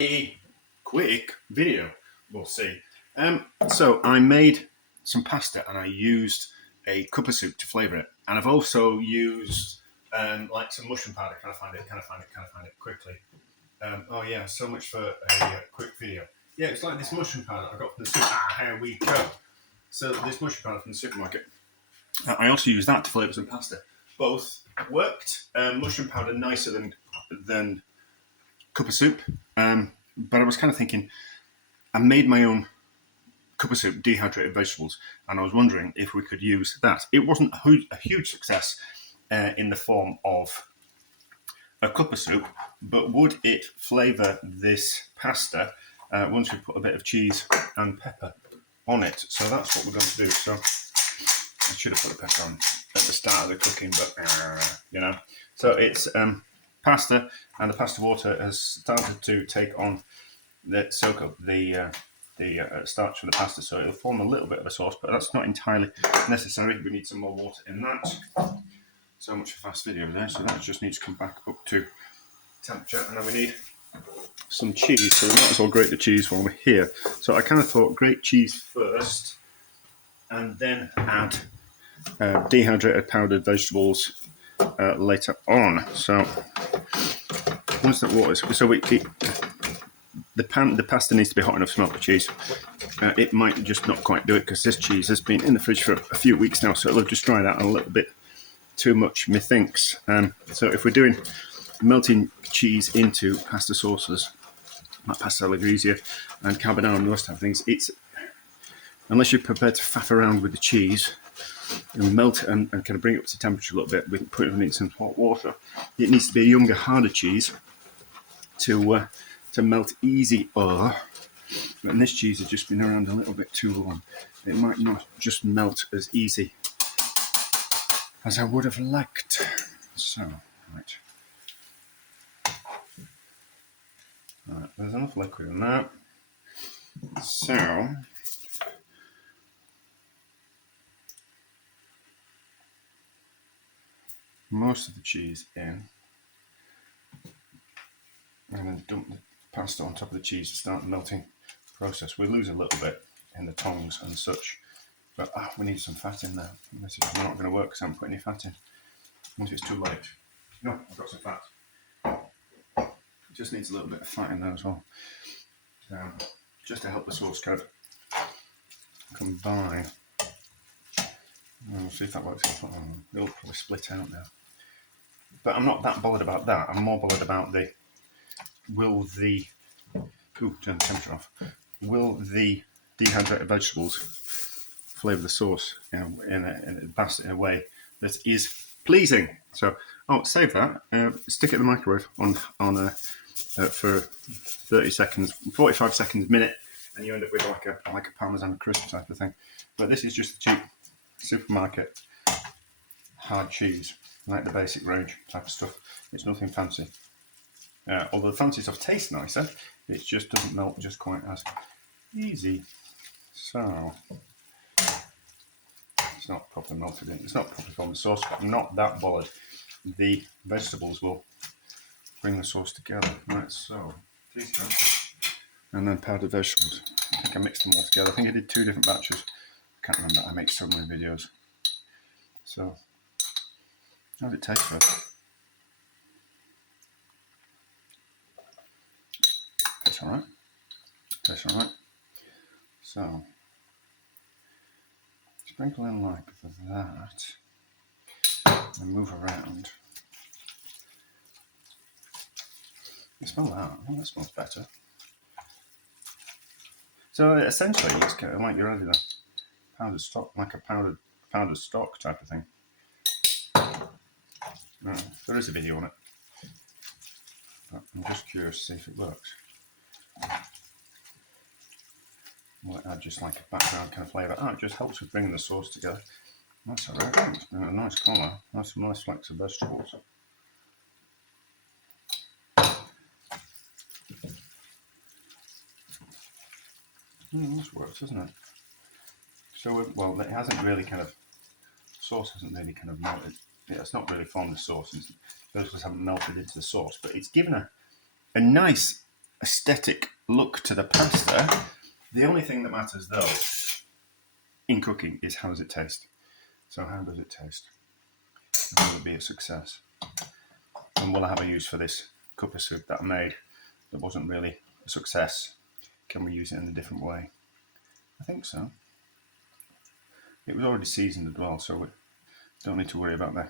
a quick video. We'll see. So I made some pasta and I used a cup of soup to flavour it, and I've also used like some mushroom powder. Can I find it quickly? Oh yeah, so much for a quick video. Yeah, it's like this mushroom powder I got from the soup. Here we go. So this mushroom powder from the supermarket. I also used that to flavour some pasta. Both worked. Mushroom powder nicer than cup of soup. But I was kind of thinking, I made my own cup of soup, dehydrated vegetables, and I was wondering if we could use that. It wasn't a huge success in the form of a cup of soup, but would it flavour this pasta once we put a bit of cheese and pepper on it? So that's what we're going to do. So I should have put the pepper on at the start of the cooking, but you know. So it's pasta, and the pasta water has started to take on the soak up the starch from the pasta, so it'll form a little bit of a sauce, but that's not entirely necessary. We need some more water in that. So much for fast video there, so that just needs to come back up to temperature, and then we need some cheese, so we might as well grate the cheese while we're here. So I kind of thought grate cheese first, and then add dehydrated powdered vegetables later on. So once that water is, so the pasta needs to be hot enough to melt the cheese. It might just not quite do it because this cheese has been in the fridge for a few weeks now, so it'll have just dried out a little bit too much, methinks. So if we're doing melting cheese into pasta sauces like pasta alla griglia and carbonara and those type of things, it's, unless you're prepared to faff around with the cheese and melt it and kind of bring it up to temperature a little bit with putting it in some hot water, it needs to be a younger, harder cheese to melt easy. And this cheese has just been around a little bit too long. It might not just melt as easy as I would have liked. So, right, there's enough liquid in that. So, most of the cheese in, and then dump the pasta on top of the cheese to start the melting process. We lose a little bit in the tongs and such, but we need some fat in there. This is not going to work because I haven't put any fat in. Once it's too late. No, I've got some fat. It just needs a little bit of fat in there as well, just to help the sauce kind of combine. We'll see if that works. It'll probably split out now. But I'm not that bothered about that. I'm more bothered about turn the temperature off. Will the dehydrated vegetables flavour the sauce in a way that is pleasing? So, save that. Stick it in the microwave on for 30 seconds, 45 seconds, minute, and you end up with like a Parmesan crisp type of thing. But this is just the cheap supermarket hard cheese, like the basic range type of stuff. It's nothing fancy. Although the fancy stuff tastes nicer, it just doesn't melt just quite as easy. So it's not properly melted in. It's not properly formed the sauce, but I'm not that bothered. The vegetables will bring the sauce together. Right, so these go. And then powdered vegetables. I think I mixed them all together. I think I did 2 different batches. I can't remember. I make so many videos. So how does it taste first? Tastes alright. Tastes alright. So sprinkle in like that and move around. You smell that? Oh, that smells better. So essentially, it's kind of like you're adding a powdered stock, like a powdered stock type of thing. There is a video on it, but I'm just curious to see if it works. Might add just like a background kind of flavour. It just helps with bringing the sauce together. That's alright. It's been a nice colour. Nice flecks of vegetables. This works, doesn't it? So, well, it hasn't really sauce hasn't really kind of melted. Yeah, it's not really formed the sauce. Vegetables haven't melted into the sauce, but it's given a nice aesthetic look to the pasta. The only thing that matters though in cooking is how does it taste. So how does it taste? Will it be a success? And will I have a use for this cup of soup that I made that wasn't really a success? Can we use it in a different way? I think so. It was already seasoned as well, so we don't need to worry about the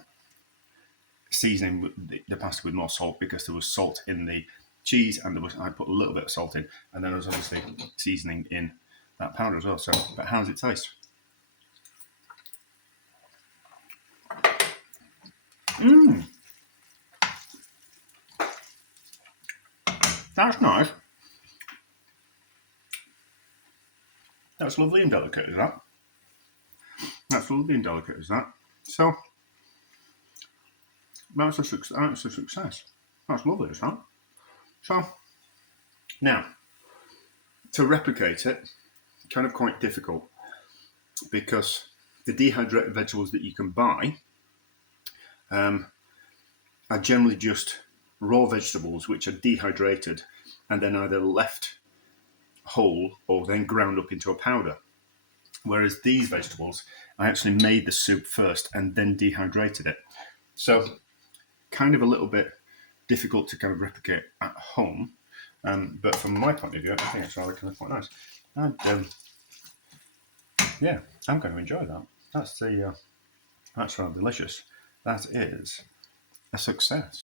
seasoning the pasta with more salt, because there was salt in the cheese and I put a little bit of salt in, and then there was obviously seasoning in that powder as well. So, but how does it taste? That's nice. That's lovely and delicate, is that? That's lovely and delicate, is that? So, that's a success. That's lovely, is that? So, now, to replicate it, kind of quite difficult, because the dehydrated vegetables that you can buy are generally just raw vegetables which are dehydrated and then either left whole or then ground up into a powder. Whereas these vegetables, I actually made the soup first and then dehydrated it. So kind of a little bit difficult to kind of replicate at home. But from my point of view, I think it's rather kind of quite nice. And yeah, I'm going to enjoy that. That's rather delicious. That is a success.